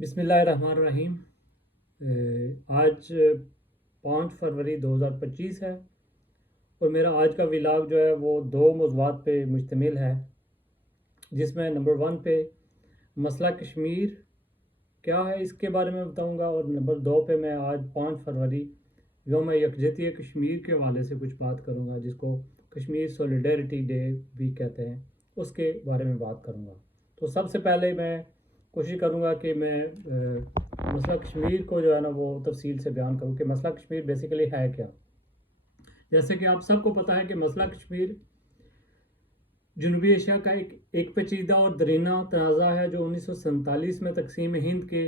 بسم اللہ الرحمن الرحیم۔ آج 5 فروری 2025 ہے اور میرا آج کا ولاگ جو ہے وہ 2 موضوعات پہ مشتمل ہے، جس میں نمبر 1 پہ مسئلہ کشمیر کیا ہے اس کے بارے میں بتاؤں گا، اور نمبر 2 پہ میں آج 5 فروری یوم یکجہتی کشمیر کے حوالے سے کچھ بات کروں گا، جس کو کشمیر سولیڈیرٹی ڈے بھی کہتے ہیں، اس کے بارے میں بات کروں گا۔ تو سب سے پہلے میں کوشش کروں گا کہ میں مسئلہ کشمیر کو جو ہے نا وہ تفصیل سے بیان کروں کہ مسئلہ کشمیر بیسیکلی ہے کیا۔ جیسے کہ آپ سب کو پتہ ہے کہ مسئلہ کشمیر جنوبی ایشیا کا ایک پیچیدہ اور درینہ تنازع ہے جو 1947 میں تقسیم ہند کے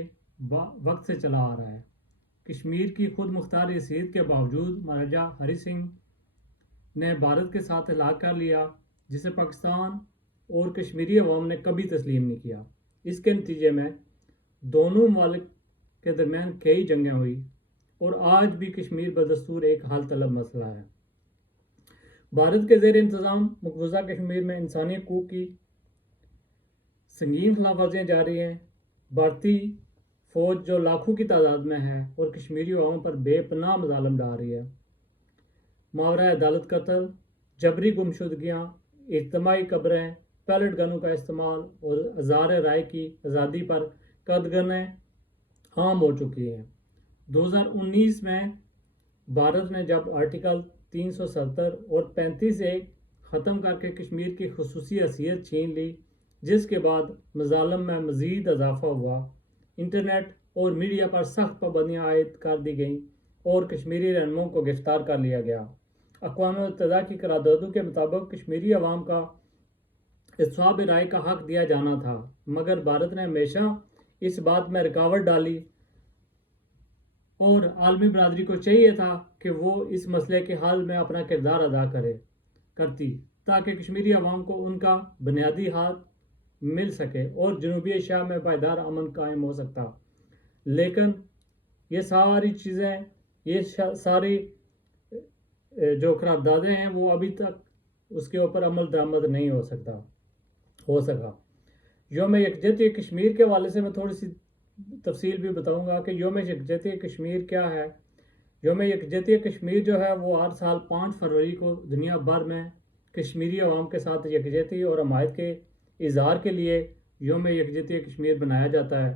وقت سے چلا آ رہا ہے۔ کشمیر کی خود مختار حیثیت کے باوجود مہاراجہ ہری سنگھ نے بھارت کے ساتھ الحاق کر لیا، جسے پاکستان اور کشمیری عوام نے کبھی تسلیم نہیں کیا۔ اس کے نتیجے میں دونوں ممالک کے درمیان کئی جنگیں ہوئی اور آج بھی کشمیر بدستور ایک حل طلب مسئلہ ہے۔ بھارت کے زیر انتظام مقبوضہ کشمیر میں انسانی حقوق کی سنگین خلاف ورزیاں جاری ہیں۔ بھارتی فوج جو لاکھوں کی تعداد میں ہے اور کشمیری عوام پر بے پناہ مظالم ڈال رہی ہے۔ ماورا عدالت قتل، جبری گمشدگیاں، اجتماعی قبریں، پیلٹ گنوں کا استعمال اور اظہار رائے کی آزادی پر قدغنیں عام ہو چکی ہیں۔ 2019 میں بھارت نے جب آرٹیکل 370 اور 35A ختم کر کے کشمیر کی خصوصی حیثیت چھین لی، جس کے بعد مظالم میں مزید اضافہ ہوا، انٹرنیٹ اور میڈیا پر سخت پابندیاں عائد کر دی گئیں اور کشمیری رہنماؤں کو گرفتار کر لیا گیا۔ اقوام متحدہ کی قراردادوں کے مطابق کشمیری عوام کا اصحاب رائے کا حق دیا جانا تھا، مگر بھارت نے ہمیشہ اس بات میں رکاوٹ ڈالی اور عالمی برادری کو چاہیے تھا کہ وہ اس مسئلے کے حل میں اپنا کردار ادا کرتی تاکہ کشمیری عوام کو ان کا بنیادی حق مل سکے اور جنوبی ایشیا میں پائیدار امن قائم ہو سکتا۔ لیکن یہ ساری چیزیں، یہ ساری جو قراردادیں ہیں، وہ ابھی تک اس کے اوپر عمل درآمد نہیں ہو سکا۔ یوم یکجہتی کشمیر کے حوالے سے میں تھوڑی سی تفصیل بھی بتاؤں گا کہ یوم یکجہتی کشمیر کیا ہے۔ یوم یکجہتی کشمیر جو ہے وہ ہر سال 5 فروری کو دنیا بھر میں کشمیری عوام کے ساتھ یکجہتی اور حمایت کے اظہار کے لیے یوم یکجہتی کشمیر بنایا جاتا ہے۔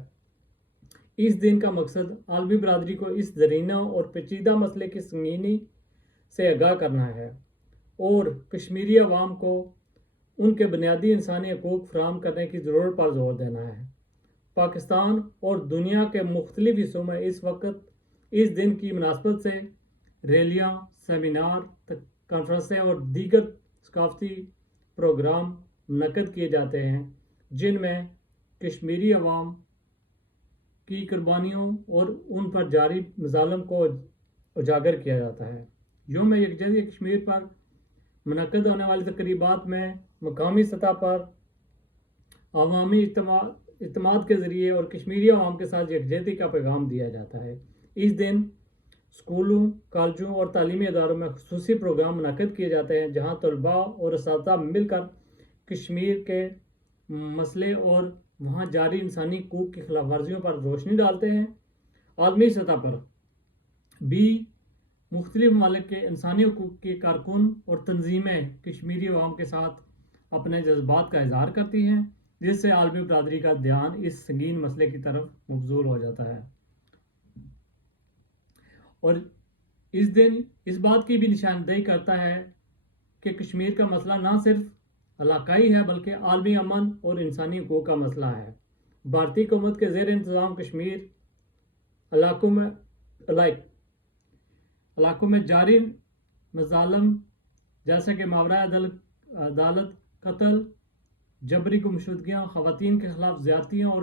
اس دن کا مقصد عالمی برادری کو اس درینہ اور پیچیدہ مسئلے کی سنگینی سے آگاہ کرنا ہے اور کشمیری عوام کو ان کے بنیادی انسانی حقوق فراہم کرنے کی ضرورت پر زور دینا ہے۔ پاکستان اور دنیا کے مختلف حصوں میں اس وقت اس دن کی مناسبت سے ریلیاں، سیمینار، کانفرنسیں اور دیگر ثقافتی پروگرام منعقد کیے جاتے ہیں، جن میں کشمیری عوام کی قربانیوں اور ان پر جاری مظالم کو اجاگر کیا جاتا ہے۔ یوم یکجہتی کشمیر پر منعقد ہونے والی تقریبات میں مقامی سطح پر عوامی اعتماد کے ذریعے اور کشمیری عوام کے ساتھ یکجہتی کا پیغام دیا جاتا ہے۔ اس دن اسکولوں، کالجوں اور تعلیمی اداروں میں خصوصی پروگرام منعقد کیے جاتے ہیں، جہاں طلباء اور اساتذہ مل کر کشمیر کے مسئلے اور وہاں جاری انسانی حقوق کی خلاف ورزیوں پر روشنی ڈالتے ہیں۔ عالمی سطح پر بھی مختلف ممالک کے انسانی حقوق کے کارکن اور تنظیمیں کشمیری عوام کے ساتھ اپنے جذبات کا اظہار کرتی ہیں، جس سے عالمی برادری کا دھیان اس سنگین مسئلے کی طرف مبذول ہو جاتا ہے۔ اور اس دن اس بات کی بھی نشاندہی کرتا ہے کہ کشمیر کا مسئلہ نہ صرف علاقائی ہے بلکہ عالمی امن اور انسانی حقوق کا مسئلہ ہے۔ بھارتی حکومت کے زیر انتظام کشمیر علاقوں میں جاری مظالم جیسے کہ ماورا عدالت قتل، جبری گمشدگیاں، خواتین کے خلاف زیادتیاں اور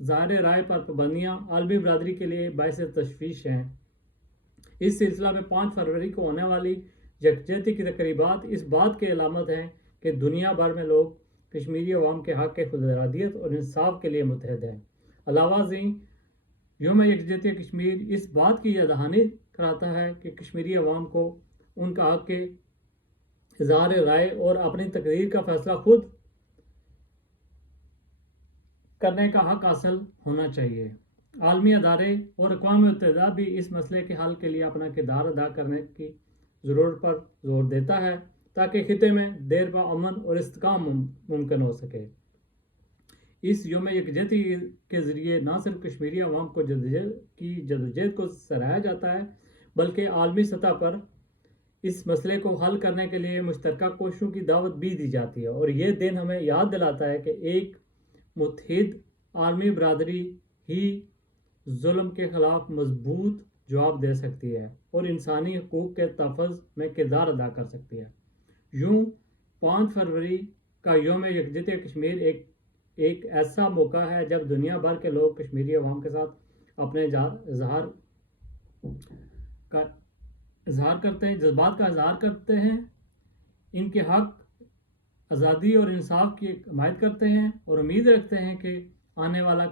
ظاہر رائے پر پابندیاں عالمی برادری کے لیے باعث تشویش ہیں۔ اس سلسلہ میں 5 فروری کو ہونے والی یکجہتی کی تقریبات اس بات کی علامت ہیں کہ دنیا بھر میں لوگ کشمیری عوام کے حق کے خود ارادیت اور انصاف کے لیے متحد ہیں۔ علاوہ ازیں یوم یکجہتی کشمیر اس بات کی یاد دہانی کراتا ہے کہ کشمیری عوام کو ان کا حق کے اظہار رائے اور اپنی تقدیر کا فیصلہ خود کرنے کا حق حاصل ہونا چاہیے۔ عالمی ادارے اور اقوام متحدہ بھی اس مسئلے کے حل کے لیے اپنا کردار ادا کرنے کی ضرورت پر زور دیتا ہے تاکہ خطے میں دیر پا امن اور استحکام ممکن ہو سکے۔ اس یوم یکجہتی کے ذریعے نہ صرف کشمیری عوام کو جدوجہد کو سراہا جاتا ہے بلکہ عالمی سطح پر اس مسئلے کو حل کرنے کے لیے مشترکہ کوششوں کی دعوت بھی دی جاتی ہے، اور یہ دن ہمیں یاد دلاتا ہے کہ ایک متحد عالمی برادری ہی ظلم کے خلاف مضبوط جواب دے سکتی ہے اور انسانی حقوق کے تحفظ میں کردار ادا کر سکتی ہے۔ یوں 5 فروری کا یوم یکجہتی کشمیر ایک ایسا موقع ہے جب دنیا بھر کے لوگ کشمیری عوام کے ساتھ اپنے جذبات کا اظہار کرتے ہیں، ان کے حق، آزادی اور انصاف کی حمایت کرتے ہیں اور امید رکھتے ہیں کہ آنے والا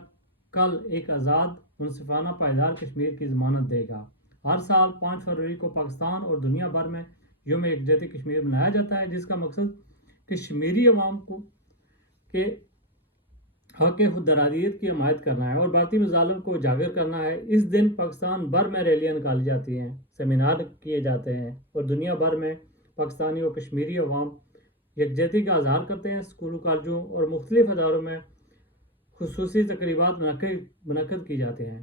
کل ایک آزاد، منصفانہ، پائیدار کشمیر کی ضمانت دے گا۔ ہر سال 5 فروری کو پاکستان اور دنیا بھر میں یوم یکجہتی کشمیر منایا جاتا ہے، جس کا مقصد کشمیری عوام کے حق خود ارادیت کی حمایت کرنا ہے اور بھارتی مظالم کو اجاگر کرنا ہے۔ اس دن پاکستان بھر میں ریلیاں نکالی جاتی ہیں، سیمینار کیے جاتے ہیں اور دنیا بھر میں پاکستانی اور کشمیری عوام یکجہتی کا اظہار کرتے ہیں۔ اسکولوں، کالجوں اور مختلف اداروں میں خصوصی تقریبات منعقد کی جاتے ہیں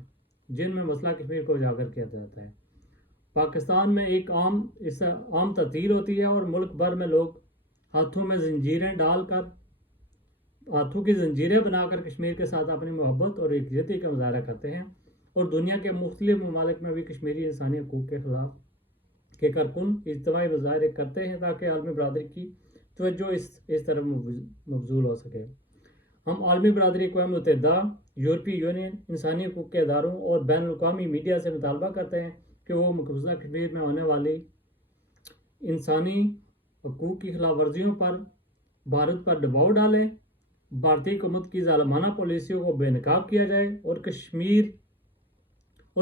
جن میں مسئلہ کشمیر کو اجاگر کیا جاتا ہے۔ پاکستان میں ایک عام تعطیل ہوتی ہے اور ملک بھر میں لوگ ہاتھوں کی زنجیریں بنا کر کشمیر کے ساتھ اپنی محبت اور یکجہتی کا مظاہرہ کرتے ہیں، اور دنیا کے مختلف ممالک میں بھی کشمیری انسانی حقوق کے خلاف کے کارکن اجتماعی مظاہرے کرتے ہیں تاکہ عالمی برادری کی توجہ اس طرف مبذول ہو سکے۔ ہم عالمی برادری، اقوام متحدہ، یورپی یونین، انسانی حقوق کے اداروں اور بین الاقوامی میڈیا سے مطالبہ کرتے ہیں کہ وہ مقبوضہ کشمیر میں ہونے والی انسانی حقوق کی خلاف ورزیوں پر بھارت پر دباؤ ڈالیں، بھارتی حکومت کی ظالمانہ پالیسیوں کو بے نقاب کیا جائے اور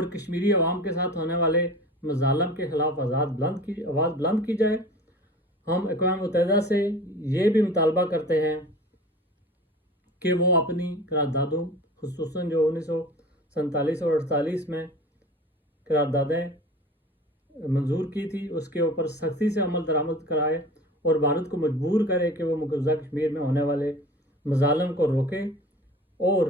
کشمیری عوام کے ساتھ ہونے والے مظالم کے خلاف آواز بلند کی جائے۔ ہم اقوام متحدہ سے یہ بھی مطالبہ کرتے ہیں کہ وہ اپنی قراردادوں، خصوصاً جو 1947 اور 48 میں قراردادیں منظور کی تھی، اس کے اوپر سختی سے عمل درآمد کرائے اور بھارت کو مجبور کرے کہ وہ مقبوضہ کشمیر میں ہونے والے مظالم کو روکے اور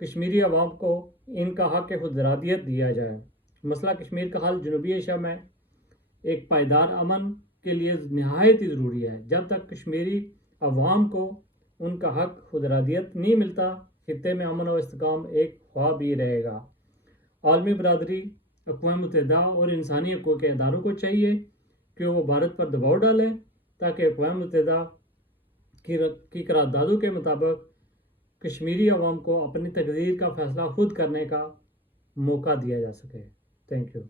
کشمیری عوام کو ان کا حق خود ارادیت دیا جائے۔ مسئلہ کشمیر کا حل جنوبی ایشیا میں ایک پائیدار امن کے لیے نہایت ہی ضروری ہے۔ جب تک کشمیری عوام کو ان کا حق خود ارادیت نہیں ملتا، خطے میں امن و استحکام ایک خواب ہی رہے گا۔ عالمی برادری، اقوام متحدہ اور انسانی حقوق کے اداروں کو چاہیے کہ وہ بھارت پر دباؤ ڈالیں تاکہ اقوام متحدہ کی قراردادوں کے مطابق کشمیری عوام کو اپنی تقدیر کا فیصلہ خود کرنے کا موقع دیا جا سکے۔ Thank you.